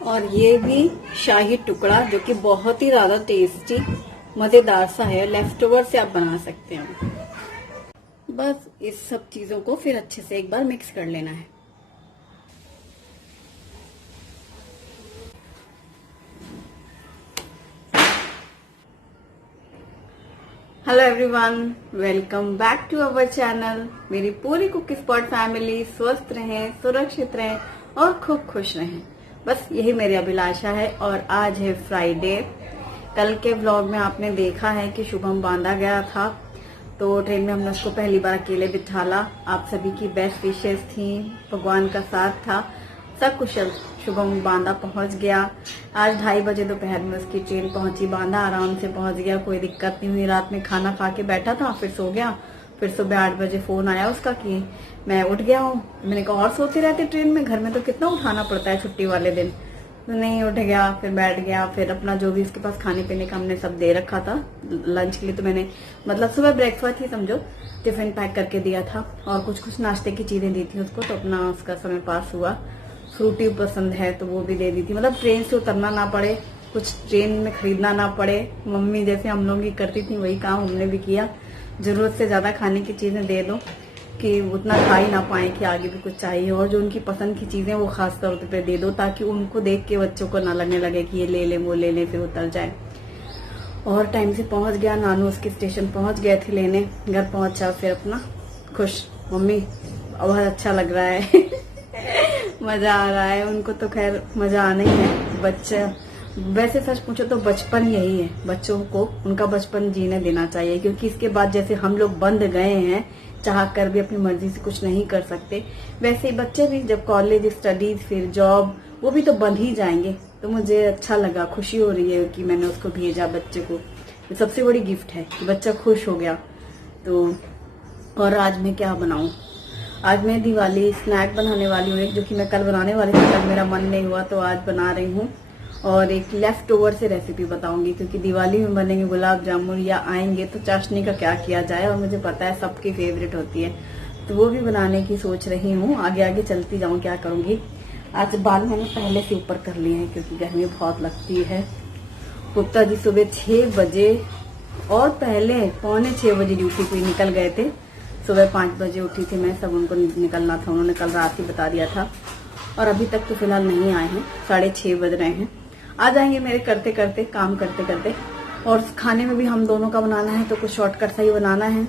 और ये भी शाही टुकड़ा जो कि बहुत ही ज्यादा टेस्टी मजेदार सा है। लेफ्ट ओवर से आप बना सकते हैं। बस इस सब चीजों को फिर अच्छे से एक बार मिक्स कर लेना है। Hello everyone, welcome back to our channel. मेरी पूरी कुक स्पॉट फैमिली स्वस्थ रहें, सुरक्षित रहें और खूब खुश रहें, बस यही मेरी अभिलाषा है। और आज है फ्राइडे। कल के व्लॉग में आपने देखा है कि शुभम बांधा गया था, तो ट्रेन में हमने उसको पहली बार अकेले बिठाला। आप सभी की बेस्ट विशेष थी, भगवान का साथ था, सब कुशल शुभम बांदा पहुंच गया। आज 2:30 बजे दोपहर में उसकी ट्रेन पहुंची। बांदा आराम से पहुंच गया, कोई दिक्कत नहीं हुई। रात में खाना खा के बैठा था, फिर सो गया। फिर सुबह 8 बजे फोन आया उसका कि मैं उठ गया हूँ। मैंने कहा और सोते रहते ट्रेन में, घर में तो कितना उठाना पड़ता है छुट्टी वाले दिन। तो नहीं, उठ गया, फिर बैठ गया। फिर अपना जो भी उसके पास खाने पीने का हमने सब दे रखा था लंच के लिए, तो मैंने मतलब सुबह ब्रेकफास्ट ही समझो, टिफिन पैक करके दिया था और कुछ कुछ नाश्ते की चीजें दी थी उसको, तो अपना उसका समय पास हुआ। फ्रूटी पसंद है तो वो भी दे दी थी, मतलब ट्रेन से उतरना ना पड़े, कुछ ट्रेन में खरीदना ना पड़े। मम्मी जैसे हम लोग की करती थी वही काम हमने भी किया। जरूरत से ज्यादा खाने की चीजें दे दो कि उतना खा ही ना पाए कि आगे भी कुछ चाहिए, और जो उनकी पसंद की चीजें वो खास तौर पे दे दो, ताकि उनको देख के बच्चों को ना लगने लगे कि ये ले ले वो ले ले, फिर उतर जाए। और टाइम से पहुंच गया, नानू उसके स्टेशन पहुंच गए थे लेने। घर पहुंचा फिर अपना खुश, मम्मी बहुत अच्छा लग रहा है मजा आ रहा है। उनको तो खैर मजा आना ही है। बच्चा वैसे सच पूछो तो बचपन यही है, बच्चों को उनका बचपन जीने देना चाहिए, क्योंकि इसके बाद जैसे हम लोग बंद गए हैं, चाह कर भी अपनी मर्जी से कुछ नहीं कर सकते, वैसे ही बच्चे भी जब कॉलेज स्टडीज फिर जॉब, वो भी तो बंद ही जाएंगे। तो मुझे अच्छा लगा, खुशी हो रही है कि मैंने उसको भेजा बच्चे को। ये सबसे बड़ी गिफ्ट है कि बच्चा खुश हो गया। तो और आज मैं क्या बनाऊं? आज मैं दिवाली स्नैक बनाने वाली हूँ एक, जो कि मैं कल बनाने वाली थी, कल मेरा मन नहीं हुआ तो आज बना रही हूँ। और एक लेफ्ट ओवर से रेसिपी बताऊंगी, क्योंकि दिवाली में बनेंगे गुलाब जामुन या आएंगे तो चाशनी का क्या किया जाए, और मुझे पता है सबकी फेवरेट होती है, तो वो भी बनाने की सोच रही हूँ। आगे आगे चलती जाऊँ क्या करूंगी। आज बाल मैंने पहले से ऊपर कर लिए हैं क्योंकि गर्मी बहुत लगती है। गुप्ता जी सुबह 6 बजे और पहले 5:45 बजे ड्यूटी पे निकल गए थे। सुबह 5 बजे उठी थी मैं, सब उनको निकलना था, उन्होंने कल रात ही बता दिया था। और अभी तक तो फिलहाल नहीं आए हैं, 6:30 बज रहे हैं। आ जाएंगे मेरे करते करते, काम करते करते। और खाने में भी हम दोनों का बनाना है, तो कुछ शॉर्टकट सा ही बनाना है।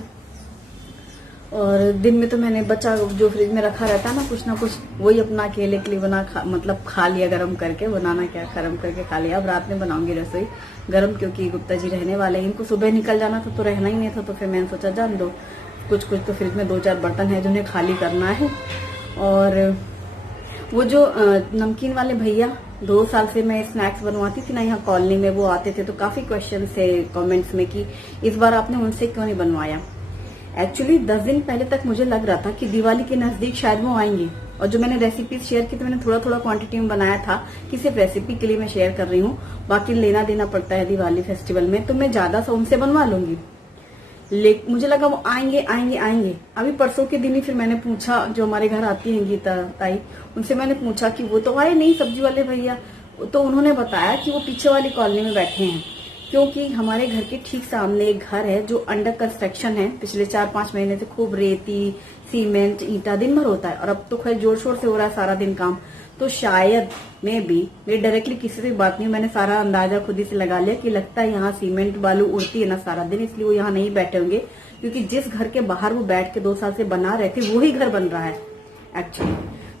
और दिन में तो मैंने बचा जो फ्रिज में रखा रहता है ना कुछ वही अपना अकेले के लिए मतलब खा लिया, गरम करके। बनाना क्या, गरम करके खा लिया। अब रात में बनाऊंगी रसोई गरम, क्योंकि गुप्ता जी रहने वाले हैं। इनको सुबह निकल जाना था तो रहना ही नहीं था, तो फिर मैंने सोचा जान दो, कुछ कुछ तो फ्रिज में 2-4 बर्तन है जिन्हें खाली करना है। और वो जो नमकीन वाले भैया 2 साल से मैं स्नैक्स बनवाती थी ना यहाँ कॉलोनी में, वो आते थे, तो काफी क्वेश्चन थे कमेंट्स में कि इस बार आपने उनसे क्यों नहीं बनवाया। एक्चुअली 10 दिन पहले तक मुझे लग रहा था कि दिवाली के नजदीक शायद वो आएंगे, और जो मैंने रेसिपीज शेयर की तो मैंने थोड़ा थोड़ा क्वांटिटी में बनाया था कि सिर्फ रेसिपी के लिए मैं शेयर कर रही हूँ, बाकी लेना देना पड़ता है दिवाली फेस्टिवल में, तो मैं ज्यादा सा उनसे बनवा लूंगी। मुझे लगा वो आएंगे आएंगे आएंगे। अभी परसों के दिन ही फिर मैंने पूछा, जो हमारे घर आती हैं गीता ताई, उनसे मैंने पूछा कि वो तो आए नहीं सब्जी वाले भैया, तो उन्होंने बताया कि वो पीछे वाली कॉलोनी में बैठे हैं, क्योंकि हमारे घर के ठीक सामने एक घर है जो अंडर कंस्ट्रक्शन है। पिछले 4-5 महीने से खूब रेती सीमेंट ईंटा दिन भर होता है, और अब तो खैर जोर शोर से हो रहा है सारा दिन काम। तो शायद में भी मेरी डायरेक्टली किसी से बात नहीं, मैंने सारा अंदाजा खुद ही से लगा लिया कि लगता है यहाँ सीमेंट बालू उड़ती है ना सारा दिन, इसलिए वो यहाँ नहीं बैठे होंगे। क्योंकि जिस घर के बाहर वो बैठ के 2 साल से बना रहे थे वही घर बन रहा है एक्चुअली,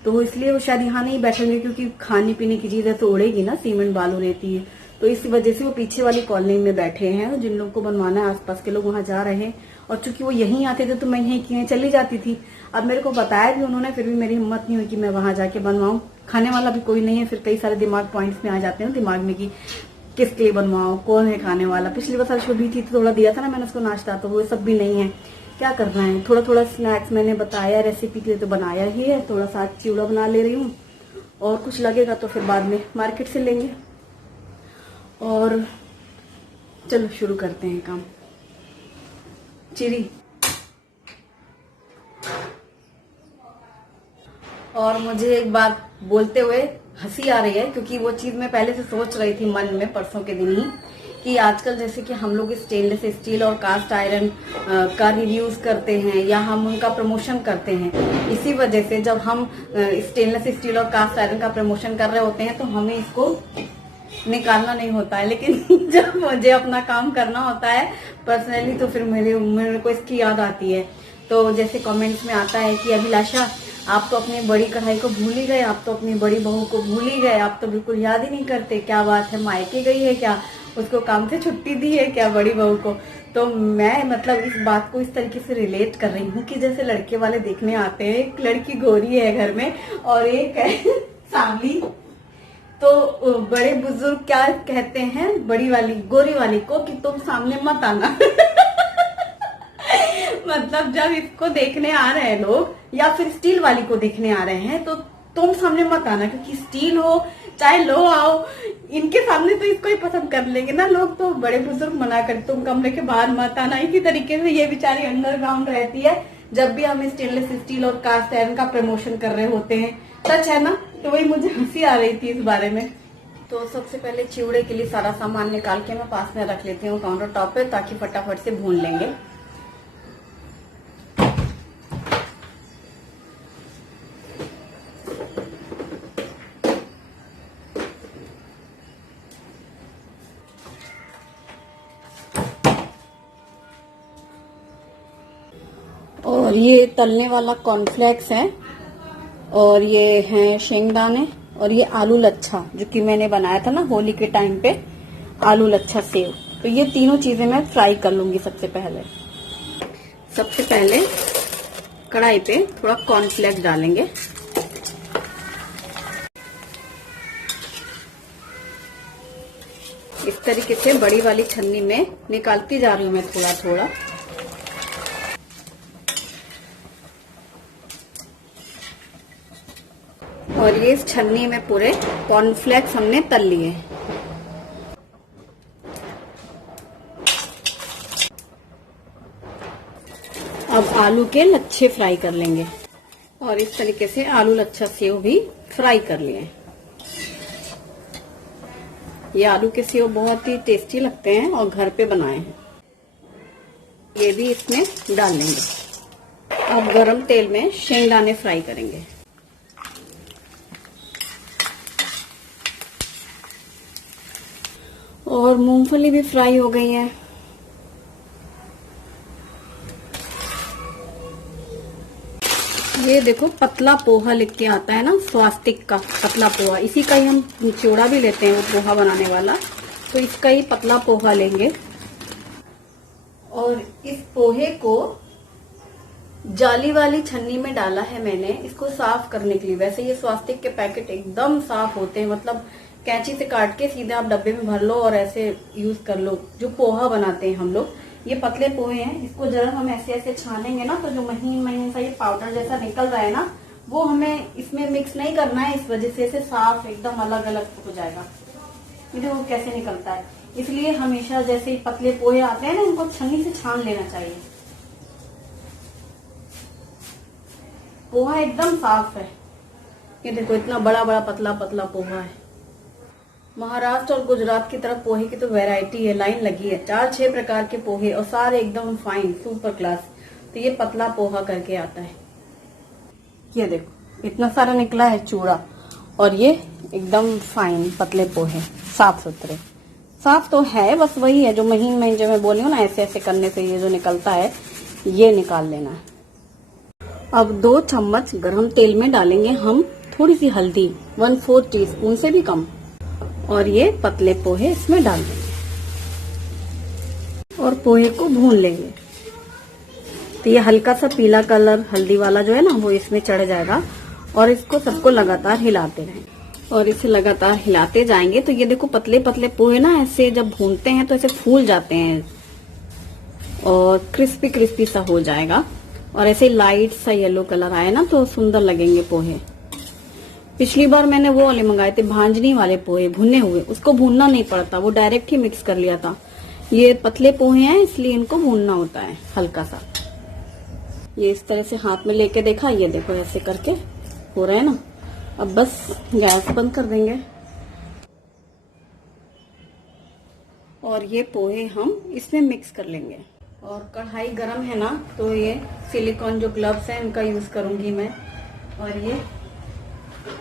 तो इसलिए वो शायद यहाँ नहीं बैठेंगे, क्योंकि खाने पीने की चीजें तो उड़ेगी ना, सीमेंट बालू रहती है। तो इस वजह से वो पीछे वाली कॉलोनी में बैठे हैं। जिन लोगों को बनवाना है आसपास के लोग वहां जा रहे हैं, और चूंकि वो यहीं आते थे तो मैं यहीं किए चली जाती थी। अब मेरे को बताया भी उन्होंने, फिर भी मेरी हिम्मत नहीं हुई कि मैं वहां जाके बनवाऊं। खाने वाला भी कोई नहीं है, फिर कई सारे दिमाग पॉइंट्स में आ जाते हैं दिमाग में कि किसके लिए बनवाओ, कौन है खाने वाला। पिछली बार शुभी थी तो थोड़ा दिया था ना मैंने उसको नाश्ता, तो वो सब भी नहीं है। क्या करना है, थोड़ा थोड़ा स्नैक्स मैंने बताया रेसिपी के लिए तो बनाया ही है। थोड़ा सा चिवड़ा बना ले रही हूँ, और कुछ लगेगा तो फिर बाद में मार्केट से लेंगे। और चलो शुरू करते हैं काम। चिरी, और मुझे एक बात बोलते हुए हंसी आ रही है, क्योंकि वो चीज मैं पहले से सोच रही थी मन में परसों के दिन ही, कि आजकल जैसे कि हम लोग स्टेनलेस स्टील और कास्ट आयरन का रिव्यूज करते हैं या हम उनका प्रमोशन करते हैं। इसी वजह से जब हम स्टेनलेस स्टील और कास्ट आयरन का प्रमोशन कर रहे होते हैं तो हमें इसको निकालना नहीं होता है, लेकिन जब मुझे अपना काम करना होता है पर्सनली तो फिर मेरे को इसकी याद आती है। तो जैसे कमेंट्स में आता है कि अभिलाषा आप तो अपनी बड़ी कढ़ाई को भूल ही गए, आप तो अपनी बड़ी बहू को भूल ही गए, आप तो बिल्कुल याद ही नहीं करते, क्या बात है, मायके गई है क्या, उसको काम से छुट्टी दी है क्या बड़ी बहू को। तो मैं मतलब इस बात को इस तरीके से रिलेट कर रही हूँ कि जैसे लड़के वाले देखने आते हैं, एक लड़की गोरी है घर में और एक है सांवली, तो बड़े बुजुर्ग क्या कहते हैं बड़ी वाली गोरी वाली को कि तुम सामने मत आना मतलब जब इसको देखने आ रहे हैं लोग या फिर स्टील वाली को देखने आ रहे हैं तो तुम सामने मत आना, क्योंकि स्टील हो चाहे लो आओ, इनके सामने तो इसको ही पसंद कर लेंगे ना लोग। तो बड़े बुजुर्ग मना कर तुम कमरे के बाहर मत आना। इसी तरीके से ये बेचारी अंडरग्राउंड रहती है जब भी हम स्टेनलेस स्टील और कास्ट आयरन का प्रमोशन कर रहे होते हैं। सच है ना? तो वही मुझे हंसी आ रही थी इस बारे में। तो सबसे पहले चिवड़े के लिए सारा सामान निकाल के मैं पास में रख लेती हूँ काउंटर टॉप पे, ताकि फटाफट से भून लेंगे। और ये तलने वाला कॉर्नफ्लेक्स है और ये है शेंगदाने और ये आलू लच्छा जो कि मैंने बनाया था ना होली के टाइम पे, आलू लच्छा सेव। तो ये तीनों चीजें मैं फ्राई कर लूंगी। सबसे पहले कढ़ाई पे थोड़ा कॉर्नफ्लेक्स डालेंगे। इस तरीके से बड़ी वाली छन्नी में निकालती जा रही हूँ मैं थोड़ा थोड़ा। और ये इस छन्नी में पूरे कॉर्नफ्लेक्स हमने तल लिए। अब आलू के लच्छे फ्राई कर लेंगे और इस तरीके से आलू लच्छा सेव भी फ्राई कर लिए। ये आलू के सेव बहुत ही टेस्टी लगते हैं और घर पे बनाए हैं। ये भी इसमें डाल लेंगे। अब गरम तेल में शेंगदाने फ्राई करेंगे। और मूंगफली भी फ्राई हो गई है। ये देखो पतला पोहा लिख के आता है ना, स्वास्तिक का पतला पोहा, इसी का ही हम चिवड़ा भी लेते हैं वो पोहा बनाने वाला। तो इसका ही पतला पोहा लेंगे और इस पोहे को जाली वाली छन्नी में डाला है मैंने इसको साफ करने के लिए। वैसे ये स्वास्तिक के पैकेट एकदम साफ होते हैं, मतलब कैंची से काट के सीधे आप डब्बे में भर लो और ऐसे यूज कर लो। जो पोहा बनाते हैं हम लोग, ये पतले पोहे हैं, इसको जरा हम ऐसे ऐसे छानेंगे ना तो जो महीन महीन सा ये पाउडर जैसा निकल रहा है ना, वो हमें इसमें मिक्स नहीं करना है। इस वजह से इसे साफ एकदम अलग अलग हो जाएगा। ये देखो कैसे निकलता है। इसलिए हमेशा जैसे ही पतले पोहे आते हैं ना, इनको छन्नी से छान लेना चाहिए। पोहा एकदम साफ है। ये देखो इतना बड़ा बड़ा पतला पतला पोहा है। महाराष्ट्र और गुजरात की तरफ पोहे की तो वैरायटी है, लाइन लगी है, 4-6 प्रकार के पोहे और सारे एकदम फाइन सुपर क्लास। तो ये पतला पोहा करके आता है। ये देखो इतना सारा निकला है चूड़ा और ये एकदम फाइन पतले पोहे, साफ सुथरे। साफ तो है, बस वही है जो महीन महीन जो मैं बोली हूँ ना, ऐसे ऐसे करने से ये जो निकलता है ये निकाल लेना है। अब 2 चम्मच गरम तेल में डालेंगे हम थोड़ी सी हल्दी, 1/4 टीस्पून से भी कम, और ये पतले पोहे इसमें डाल देंगे और पोहे को भून लेंगे। तो ये हल्का सा पीला कलर हल्दी वाला जो है ना वो इसमें चढ़ जाएगा और इसको सबको लगातार हिलाते रहेंगे और इसे लगातार हिलाते जाएंगे। तो ये देखो पतले पतले पोहे ना ऐसे जब भूनते हैं तो ऐसे फूल जाते हैं और क्रिस्पी क्रिस्पी सा हो जाएगा और ऐसे लाइट सा येलो कलर आए ना तो सुंदर लगेंगे पोहे। पिछली बार मैंने वो वाले मंगाए थे भांजनी वाले पोहे भुने हुए, उसको भूनना नहीं पड़ता, वो डायरेक्ट ही मिक्स कर लिया था। ये पतले पोहे हैं इसलिए इनको भूनना होता है हल्का सा। ये इस तरह से हाथ में लेके देखा, ये देखो ऐसे करके हो रहा है ना, अब बस गैस बंद कर देंगे और ये पोहे हम इसमें मिक्स कर लेंगे। और कढ़ाई गरम है ना, तो ये सिलिकॉन जो ग्लव्स हैं इनका यूज करूंगी मैं। और ये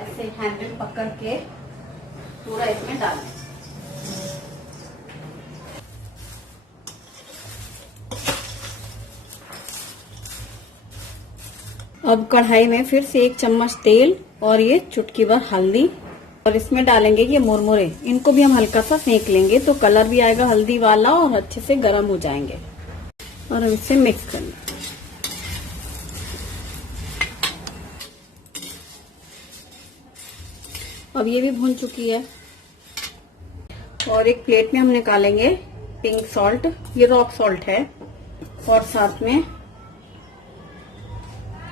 ऐसे हैंडल पकड़ के पूरा इसमें डालें। अब कढ़ाई में फिर से 1 चम्मच तेल और ये चुटकी भर हल्दी और इसमें डालेंगे ये मुरमुरे। इनको भी हम हल्का सा सेक लेंगे तो कलर भी आएगा हल्दी वाला और अच्छे से गर्म हो जाएंगे। और हम इसे मिक्स कर लेंगे। अब ये भी भून चुकी है और एक प्लेट में हम निकालेंगे पिंक सॉल्ट, ये रॉक सॉल्ट है, और साथ में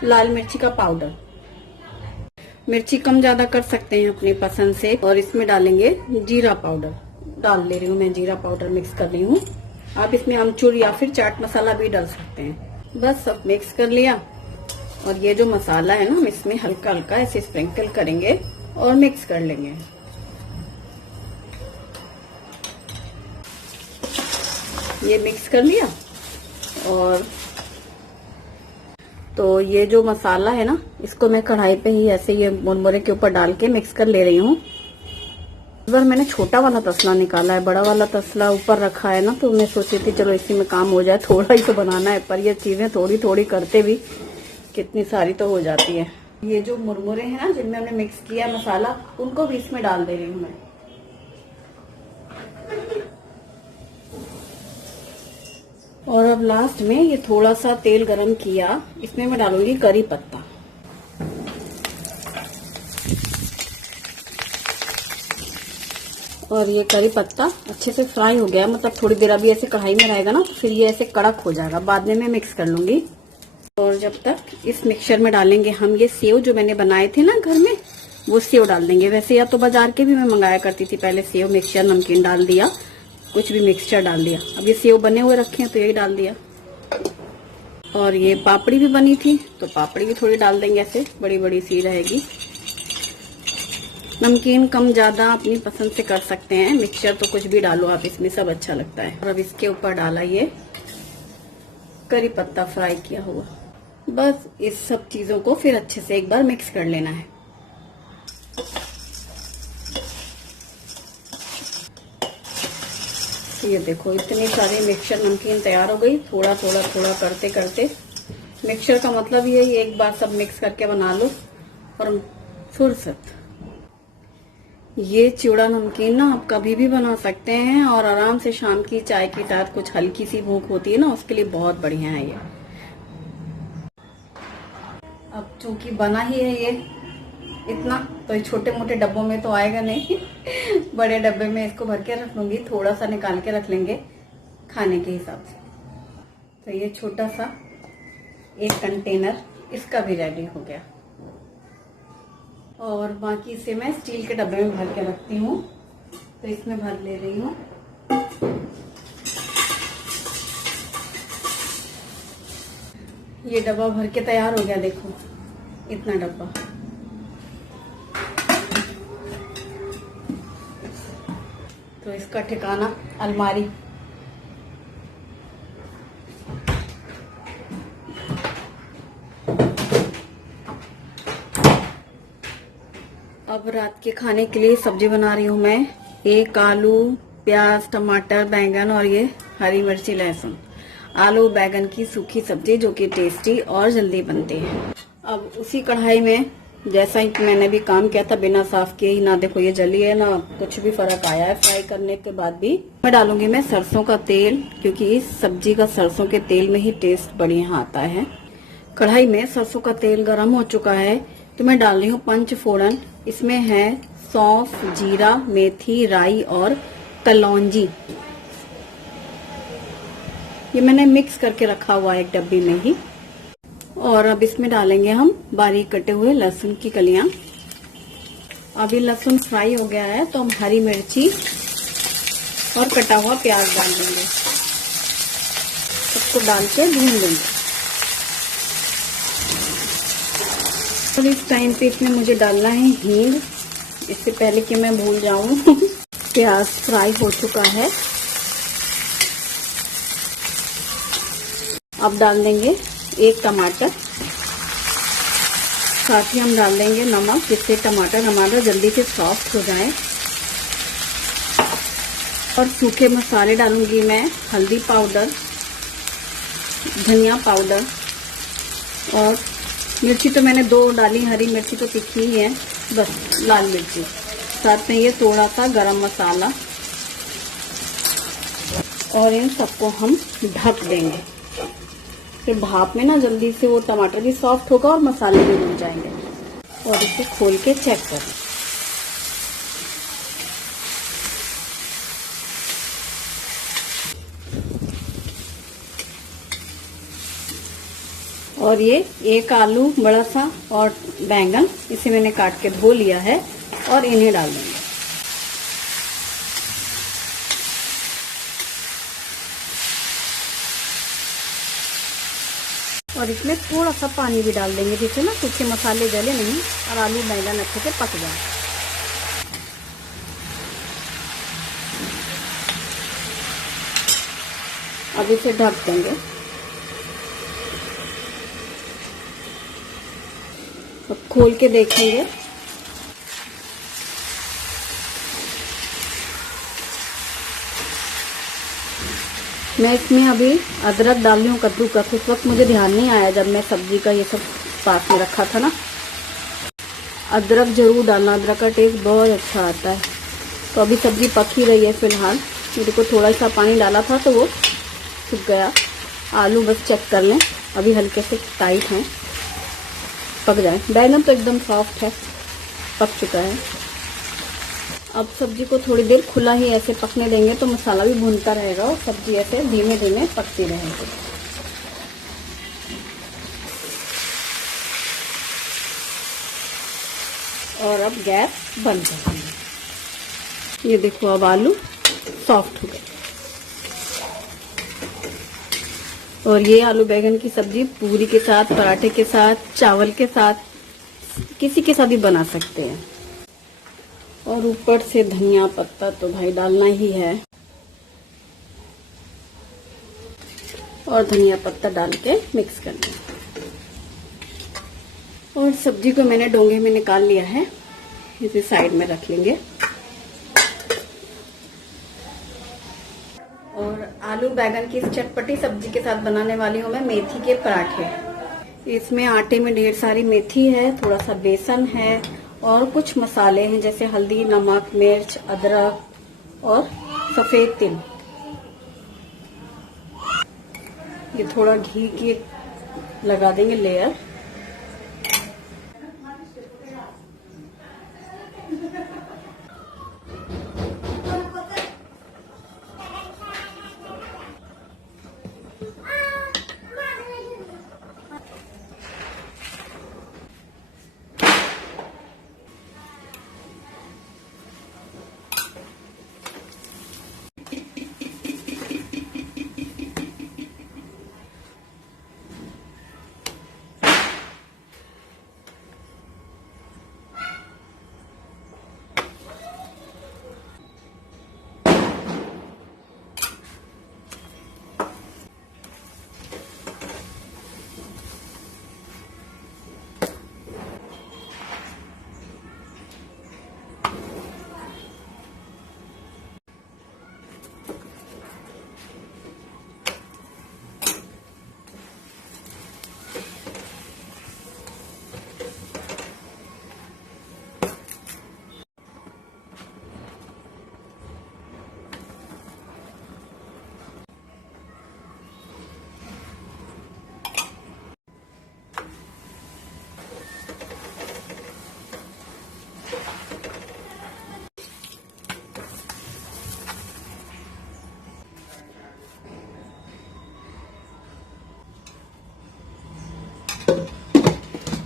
लाल मिर्ची का पाउडर। मिर्ची कम ज्यादा कर सकते हैं अपनी पसंद से। और इसमें डालेंगे जीरा पाउडर, डाल ले रही हूँ मैं, जीरा पाउडर मिक्स कर रही हूँ। आप इसमें अमचूर या फिर चाट मसाला भी डाल सकते हैं। बस सब मिक्स कर लिया और ये जो मसाला है ना, हम इसमें हल्का हल्का ऐसे स्प्रिंकल करेंगे और मिक्स कर लेंगे। ये मिक्स कर लिया और तो ये जो मसाला है ना, इसको मैं कढ़ाई पे ही ऐसे ये मुरमुरे के ऊपर डाल के मिक्स कर ले रही हूँ। इस बार मैंने छोटा वाला तसला निकाला है, बड़ा वाला तसला ऊपर रखा है ना, तो मैं सोची थी चलो इसी में काम हो जाए, थोड़ा ही तो बनाना है। पर ये चीजें थोड़ी थोड़ी करते भी कितनी सारी तो हो जाती है। ये जो मुरमुरे हैं ना, जिनमें हमने मिक्स किया मसाला, उनको भी इसमें डाल दे रही हूँ मैं। और अब लास्ट में ये थोड़ा सा तेल गरम किया, इसमें मैं डालूंगी करी पत्ता। और ये करी पत्ता अच्छे से फ्राई हो गया, मतलब थोड़ी देर अभी ऐसे कढ़ाई में रहेगा ना, तो फिर ये ऐसे कड़क हो जाएगा। बाद में मैं मिक्स कर लूंगी। और जब तक इस मिक्सचर में डालेंगे हम ये सेव जो मैंने बनाए थे ना घर में, वो सेव डाल देंगे। वैसे या तो बाजार के भी मैं मंगाया करती थी पहले, सेव मिक्सचर, नमकीन डाल दिया, कुछ भी मिक्सचर डाल दिया। अब ये सेव बने हुए रखे हैं तो यही डाल दिया। और ये पापड़ी भी बनी थी तो पापड़ी भी थोड़ी डाल देंगे, ऐसे बड़ी बड़ी सी रहेगी। नमकीन कम ज्यादा अपनी पसंद से कर सकते हैं, मिक्सचर तो कुछ भी डालो आप इसमें, सब अच्छा लगता है। और अब इसके ऊपर डाला ये करी पत्ता फ्राई किया हुआ। बस इस सब चीजों को फिर अच्छे से एक बार मिक्स कर लेना है। ये देखो इतनी सारी मिक्सचर नमकीन तैयार हो गई। थोड़ा थोड़ा थोड़ा करते करते, मिक्सचर का मतलब यही एक बार सब मिक्स करके बना लो और फुर्सत। ये चिवड़ा नमकीन ना आप कभी भी बना सकते हैं और आराम से शाम की चाय के साथ, कुछ हल्की सी भूख होती है ना, उसके लिए बहुत बढ़िया है ये। अब चूंकि बना ही है ये इतना, तो ये छोटे मोटे डब्बों में तो आएगा नहीं बड़े डब्बे में इसको भर के रख लूंगी, थोड़ा सा निकाल के रख लेंगे खाने के हिसाब से। तो ये छोटा सा एक कंटेनर इसका भी रेडी हो गया। और बाकी इसे मैं स्टील के डब्बे में भर के रखती हूँ, तो इसमें भर ले रही हूँ। ये डब्बा भर के तैयार हो गया, देखो इतना डब्बा। तो इसका ठिकाना अलमारी। अब रात के खाने के लिए सब्जी बना रही हूँ मैं। एक आलू, प्याज, टमाटर, बैंगन और ये हरी मिर्ची, लहसुन। आलू बैंगन की सूखी सब्जी जो कि टेस्टी और जल्दी बनती है। अब उसी कढ़ाई में, जैसा ही मैंने भी काम किया था बिना साफ किए ही, ना देखो ये जली है ना कुछ भी फर्क आया है फ्राई करने के बाद भी। मैं डालूंगी मैं सरसों का तेल, क्योंकि इस सब्जी का सरसों के तेल में ही टेस्ट बढ़िया आता है। कढ़ाई में सरसों का तेल गर्म हो चुका है तो मैं डाल रही हूँ पंच फोड़न। इसमें है सौंफ, जीरा, मेथी, राई और कलौंजी। ये मैंने मिक्स करके रखा हुआ है एक डब्बी में ही। और अब इसमें डालेंगे हम बारीक कटे हुए लहसुन की कलियां। अभी लहसुन फ्राई हो गया है तो हम हरी मिर्ची और कटा हुआ प्याज डाल देंगे, सबको डाल के भून देंगे। और इस टाइम पे इसमें मुझे डालना है हींग, इससे पहले कि मैं भूल जाऊं। प्याज फ्राई हो चुका है। अब डाल देंगे एक टमाटर, साथ ही हम डाल देंगे नमक, जिससे टमाटर हमारा जल्दी से सॉफ्ट हो जाए। और सूखे मसाले डालूंगी मैं, हल्दी पाउडर, धनिया पाउडर, और मिर्ची तो मैंने 2 डाली, हरी मिर्ची तो तीखी ही है, बस लाल मिर्ची। साथ में ये थोड़ा सा गरम मसाला, और इन सबको हम ढक देंगे। फिर भाप में ना जल्दी से वो टमाटर भी सॉफ्ट होगा और मसाले भी मिल जाएंगे। और इसे खोल के चेक करें। और ये एक आलू बड़ा सा और बैंगन, इसे मैंने काट के धो लिया है और इन्हें डाल देंगे। और इसमें थोड़ा सा पानी भी डाल देंगे, जिससे ना सूखे मसाले जले नहीं और आलू बैंगन अच्छे से पक जाए। अब इसे ढक देंगे। अब खोल के देखेंगे। मैं इसमें अभी अदरक डाल रही हूँ, कद्दूकस। उस वक्त मुझे ध्यान नहीं आया जब मैं सब्जी का ये सब पास में रखा था ना। अदरक जरूर डालना, अदरक का टेस्ट बहुत अच्छा आता है। तो अभी सब्जी पक ही रही है फिलहाल। मेरे को थोड़ा सा पानी डाला था तो वो सूख गया। आलू बस चेक कर लें, अभी हल्के से टाइट हैं, पक जाए। बैंगन तो एकदम सॉफ्ट है, पक चुका है। अब सब्जी को थोड़ी देर खुला ही ऐसे पकने देंगे तो मसाला भी भूनता रहेगा और सब्जी ऐसे धीमे धीमे पकती रहेगी। और अब गैस बंद कर देंगे। ये देखो अब आलू सॉफ्ट हो गए। और ये आलू बैंगन की सब्जी पूरी के साथ, पराठे के साथ, चावल के साथ, किसी के साथ भी बना सकते हैं। और ऊपर से धनिया पत्ता तो भाई डालना ही है। और धनिया पत्ता डाल के मिक्स कर दें। और सब्जी को मैंने डोंगे में निकाल लिया है, इसे साइड में रख लेंगे। और आलू बैंगन की इस चटपटी सब्जी के साथ बनाने वाली हूँ मैं मेथी के पराठे। इसमें आटे में ढेर सारी मेथी है, थोड़ा सा बेसन है और कुछ मसाले हैं जैसे हल्दी, नमक, मिर्च, अदरक और सफेद तिल। ये थोड़ा घी की लगा देंगे लेयर।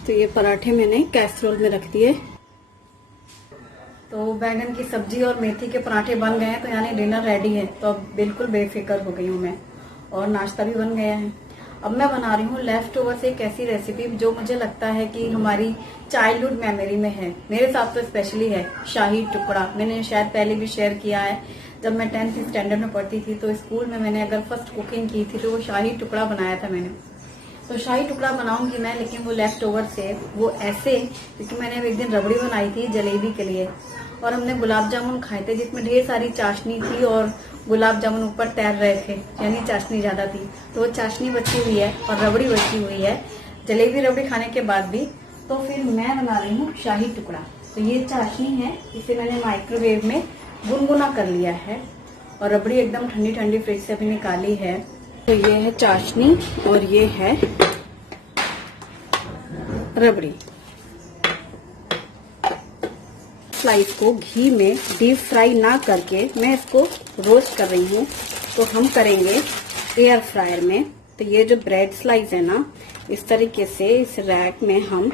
तो ये पराठे मैंने कैसरोल में रख दिए। तो बैंगन की सब्जी और मेथी के पराठे बन गए हैं, तो यानी डिनर रेडी है। तो अब बिल्कुल बेफिक्र हो गई हूँ मैं, और नाश्ता भी बन गया है। अब मैं बना रही हूँ लेफ्ट ओवर से एक ऐसी रेसिपी जो मुझे लगता है कि हमारी चाइल्डहुड मेमोरी में है, मेरे साथ तो स्पेशली है, शाही टुकड़ा। मैंने शायद पहले भी शेयर किया है, जब मैं 10th स्टैंडर्ड में पढ़ती थी तो स्कूल में मैंने अगर फर्स्ट कुकिंग की थी तो वो शाही टुकड़ा बनाया था मैंने। तो शाही टुकड़ा बनाऊंगी मैं, लेकिन वो लेफ्ट ओवर से, वो ऐसे, क्योंकि मैंने अब एक दिन रबड़ी बनाई थी जलेबी के लिए और हमने गुलाब जामुन खाए थे जिसमें ढेर सारी चाशनी थी और गुलाब जामुन ऊपर तैर रहे थे, यानी चाशनी ज्यादा थी। तो वो चाशनी बची हुई है और रबड़ी बची हुई है जलेबी रबड़ी खाने के बाद भी। तो फिर मैं बना रही हूँ शाही टुकड़ा। तो ये चाशनी है, इसे मैंने माइक्रोवेव में गुनगुना कर लिया है और रबड़ी एकदम ठंडी ठंडी फ्रिज से अभी निकाली है। तो ये है चाशनी और ये है रबड़ी। स्लाइस को घी में डीप फ्राई ना करके मैं इसको रोस्ट कर रही हूँ। तो हम करेंगे एयर फ्रायर में। तो ये जो ब्रेड स्लाइस है ना, इस तरीके से इस रैक में हम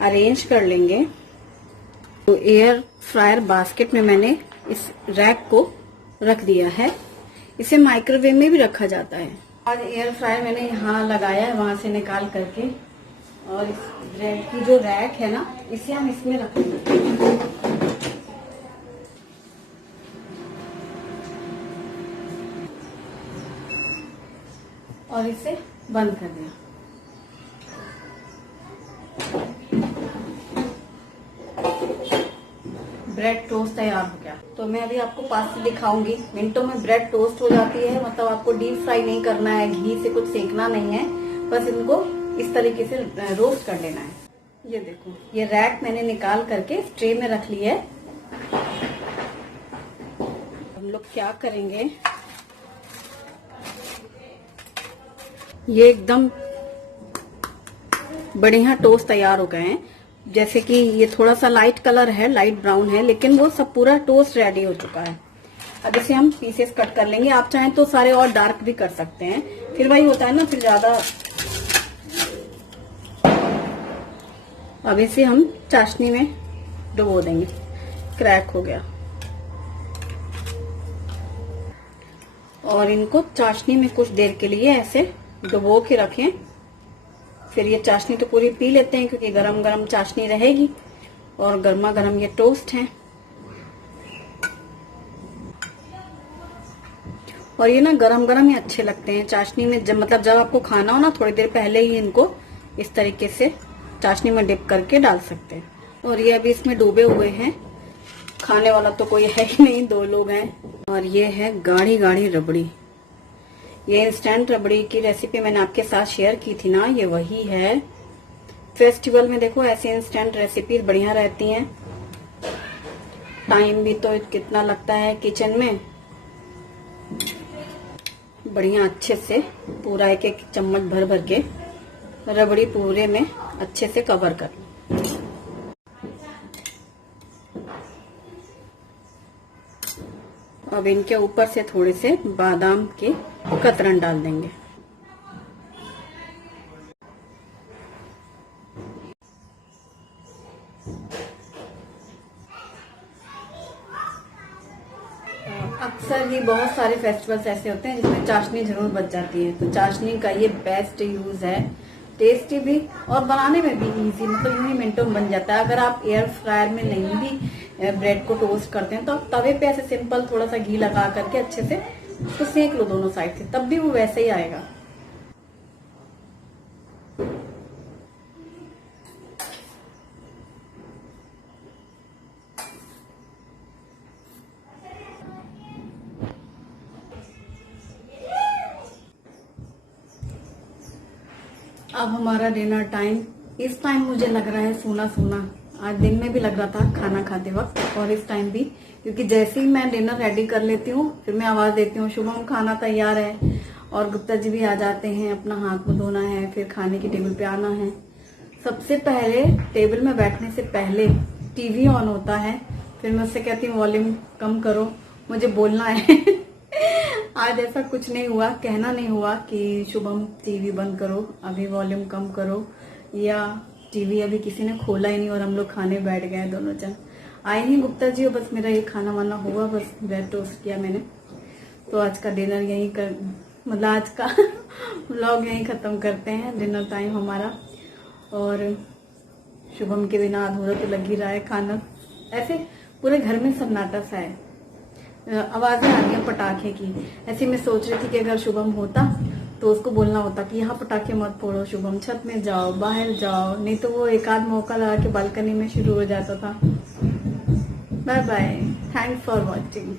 अरेंज कर लेंगे। तो एयर फ्रायर बास्केट में मैंने इस रैक को रख दिया है। इसे माइक्रोवेव में भी रखा जाता है। आज एयर फ्रायर मैंने यहाँ लगाया है, वहां से निकाल करके, और इस ब्रेड की जो रैक है ना, इसे हम इसमें रखेंगे। और इसे बंद कर दिया। ब्रेड टोस्ट तैयार हो गया। तो मैं अभी आपको पास से दिखाऊंगी। मिनटों में ब्रेड टोस्ट हो जाती है, मतलब आपको डीप फ्राई नहीं करना है, घी से कुछ सेकना नहीं है, बस इनको इस तरीके से रोस्ट कर लेना है। ये देखो, ये रैक मैंने निकाल करके ट्रे में रख ली है। हम लोग क्या करेंगे, ये एकदम बढ़िया टोस्ट तैयार हो गए हैं। जैसे कि ये थोड़ा सा लाइट कलर है, लाइट ब्राउन है, लेकिन वो सब पूरा टोस्ट रेडी हो चुका है। अब इसे हम पीसेस कट कर लेंगे। आप चाहें तो सारे और डार्क भी कर सकते हैं, फिर वही होता है ना, फिर ज्यादा। अब इसे हम चाशनी में डुबो देंगे। क्रैक हो गया। और इनको चाशनी में कुछ देर के लिए ऐसे डुबो के रखें। फिर ये चाशनी तो पूरी पी लेते हैं, क्योंकि गरम गरम चाशनी रहेगी और गर्मा गर्म ये टोस्ट है। और ये ना गरम गरम ही अच्छे लगते हैं चाशनी में। जब आपको खाना हो ना, थोड़ी देर पहले ही इनको इस तरीके से चाशनी में डिप करके डाल सकते हैं। और ये अभी इसमें डूबे हुए हैं। खाने वाला तो कोई है ही नहीं, 2 लोग हैं। और ये है गाढ़ी गाढ़ी रबड़ी। ये इंस्टेंट रबड़ी की रेसिपी मैंने आपके साथ शेयर की थी ना, ये वही है। फेस्टिवल में देखो ऐसी इंस्टेंट रेसिपी बढ़िया रहती हैं। टाइम भी तो कितना लगता है किचन में। बढ़िया अच्छे से पूरा एक एक चम्मच भर भर के रबड़ी पूरे में अच्छे से कवर कर लो। अब इनके ऊपर से थोड़े से बादाम के कतरन डाल देंगे। अक्सर ही बहुत सारे फेस्टिवल्स ऐसे होते हैं जिसमें चाशनी जरूर बच जाती है। तो चाशनी का ये बेस्ट यूज है, टेस्टी भी और बनाने में भी इजी, मतलब यूं ही मिनटों में बन जाता है। अगर आप एयर फ्रायर में नहीं भी ब्रेड को टोस्ट करते हैं तो आप तवे पे ऐसे सिंपल थोड़ा सा घी लगा करके अच्छे से उसको सेक लो दोनों साइड से, तब भी वो वैसे ही आएगा। अब हमारा डिनर टाइम, इस टाइम मुझे लग रहा है सोना सोना। आज दिन में भी लग रहा था खाना खाते वक्त, और इस टाइम भी, क्योंकि जैसे ही मैं डिनर रेडी कर लेती हूँ फिर मैं आवाज देती हूँ शुभम खाना तैयार है, और गुप्ता जी भी आ जाते हैं, अपना हाथ मुंह धोना है, फिर खाने की टेबल पे आना है। सबसे पहले टेबल में बैठने से पहले टीवी ऑन होता है, फिर मैं उससे कहती हूँ वॉल्यूम कम करो, मुझे बोलना है। आज ऐसा कुछ नहीं हुआ, कहना नहीं हुआ कि शुभम टीवी बंद करो, अभी वॉल्यूम कम करो, या टीवी अभी किसी ने खोला ही नहीं और हम लोग खाने बैठ गए दोनों जन। आए नहीं गुप्ता जी, और बस मेरा ये खाना वाना हुआ, बस ब्रेड टोस्ट किया मैंने। तो आज का डिनर यहीं कर मतलब आज का व्लॉग यहीं खत्म करते हैं। डिनर टाइम हमारा, और शुभम के बिना अधूरा तो लग ही रहा है खाना। ऐसे पूरे घर में सन्नाटा सा है, आवाजें आ रही हैं पटाखे की। ऐसे मैं सोच रही थी कि अगर शुभम होता तो उसको बोलना होता कि यहाँ पटाखे मत फोड़ो शुभम, छत में जाओ, बाहर जाओ, नहीं तो वो एक आध मौका लगा के बालकनी में शुरू हो जाता था। Bye bye, thanks for watching.